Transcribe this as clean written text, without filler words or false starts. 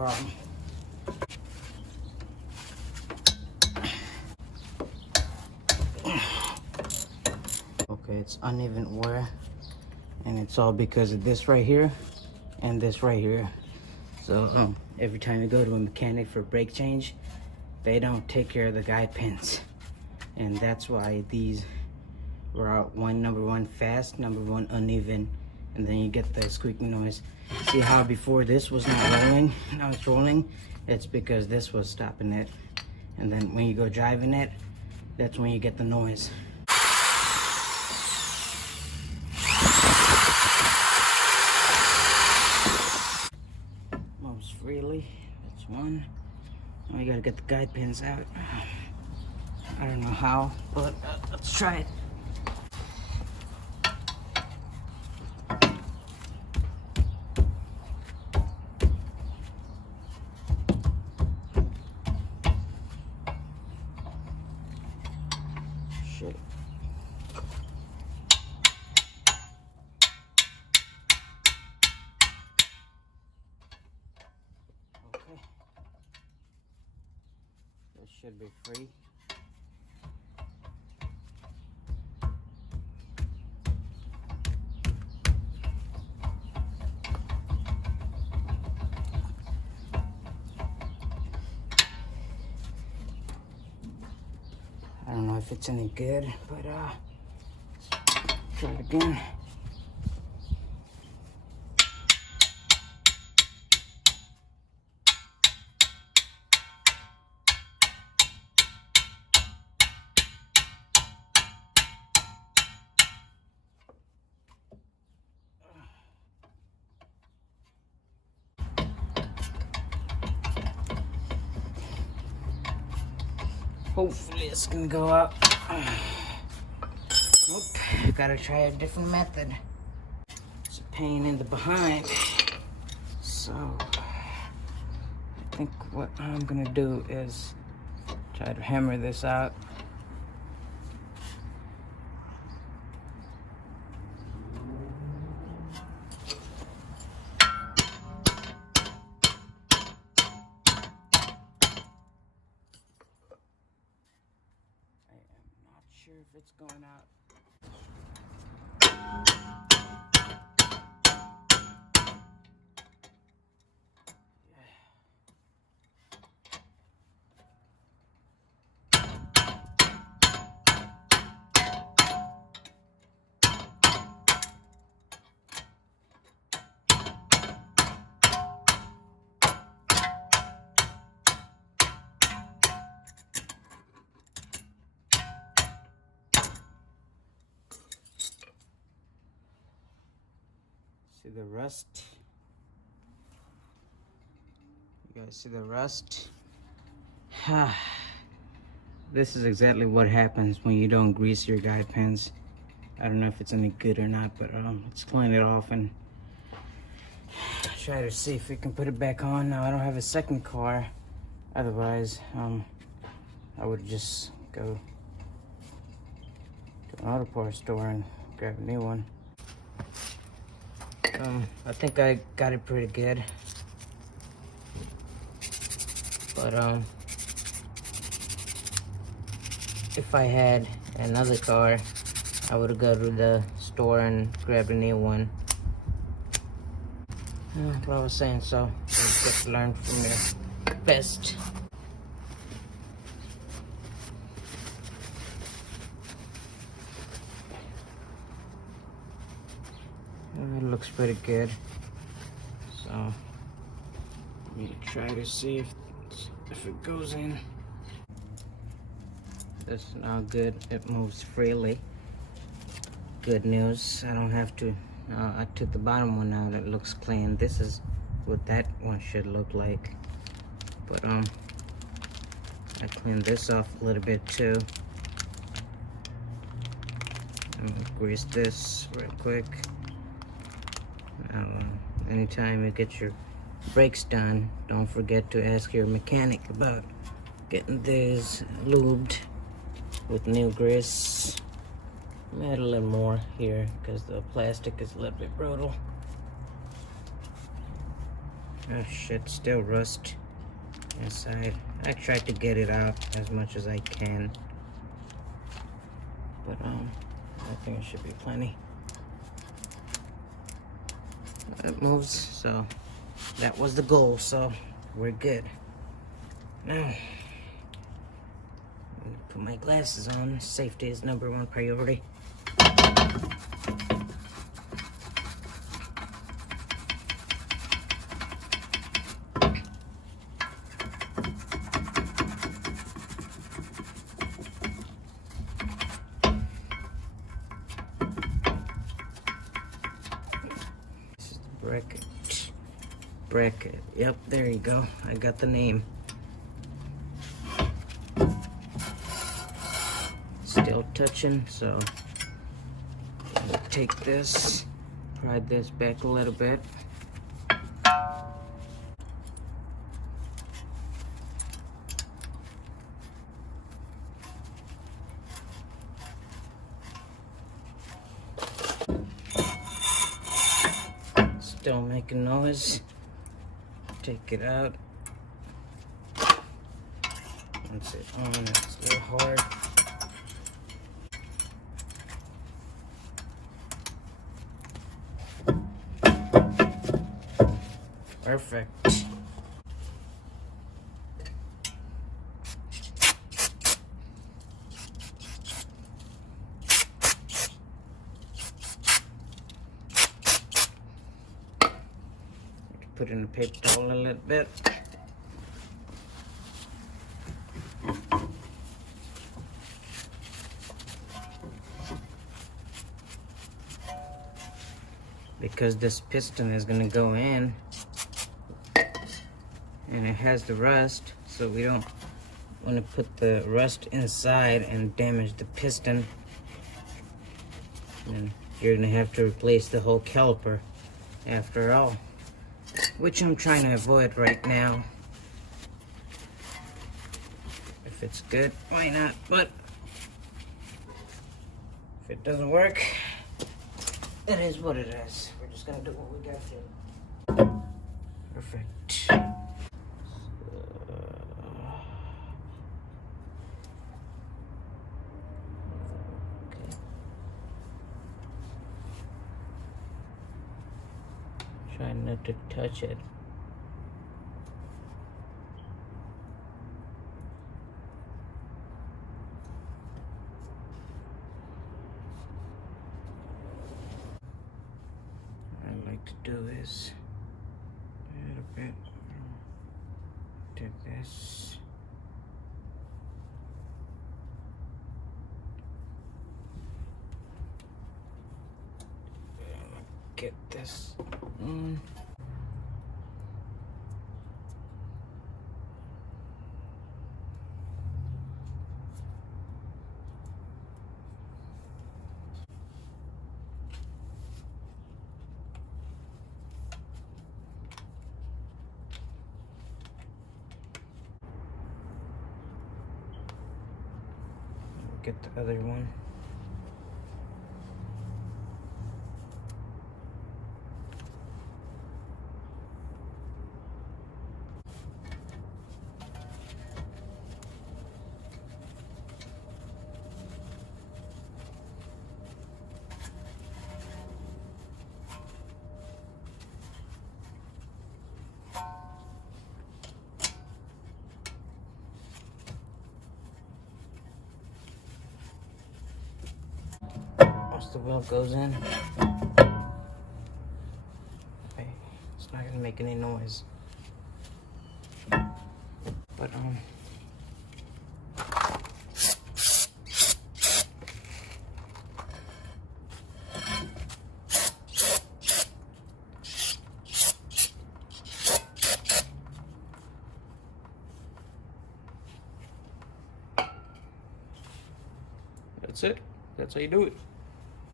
problem. Okay, it's uneven wear, and it's all because of this right here and this right here. So every time you go to a mechanic for brake change, they don't take care of the guide pins, and that's why these were out. Number one fast, number one uneven, and then you get the squeaking noise. See how before this was not rolling, now it's rolling? It's because this was stopping it, and then when you go driving it, that's when you get the noise. Moves freely, that's one. Now you gotta get the guide pins out. I don't know how, but let's try it. Shit. Okay. This should be free. I don't know if it's any good, but let's try it again. Hopefully it's gonna go out. Nope, gotta try a different method. It's a pain in the behind. So, I think what I'm gonna do is try to hammer this out. Sure if it's going out. See the rust? You guys see the rust? This is exactly what happens when you don't grease your guide pins. I don't know if it's any good or not, but let's clean it off and try to see if we can put it back on. Now I don't have a second car. Otherwise, I would just go to an auto parts store and grab a new one. I think I got it pretty good, but if I had another car, I would go to the store and grab a new one. What I was saying, so you just learn from your best. It looks pretty good, so I'm gonna try to see if it goes in. This is now good. It moves freely. Good news. I don't have to. I took the bottom one out. It looks clean. This is what that one should look like. But I cleaned this off a little bit too. I'm gonna grease this real quick. Anytime you get your brakes done, don't forget to ask your mechanic about getting this lubed with new grease. Add a little more here because the plastic is a little bit brittle. Oh shit, still rust inside. I tried to get it out as much as I can, but I think it should be plenty. It moves, so that was the goal, so we're good. Now, I'm gonna put my glasses on. Safety is #1 priority. This is the bracket. Bracket. Yep, there you go. I got the name. Still touching, so I'll take this, pry this back a little bit. Still making noise. Take it out. Once it's on, it's a little hard. Perfect. Put in a paper towel a little bit. Because this piston is gonna go in and it has the rust, so we don't want to put the rust inside and damage the piston. And you're gonna have to replace the whole caliper after all, which I'm trying to avoid right now. If it's good, why not? But if it doesn't work, it is what it is. We're just gonna do what we got to. Perfect. Okay. Try not to touch it. To do is a little bit. Take this. Get this on. Get the other one. The wheel goes in. Okay, it's not gonna make any noise. But that's it. That's how you do it.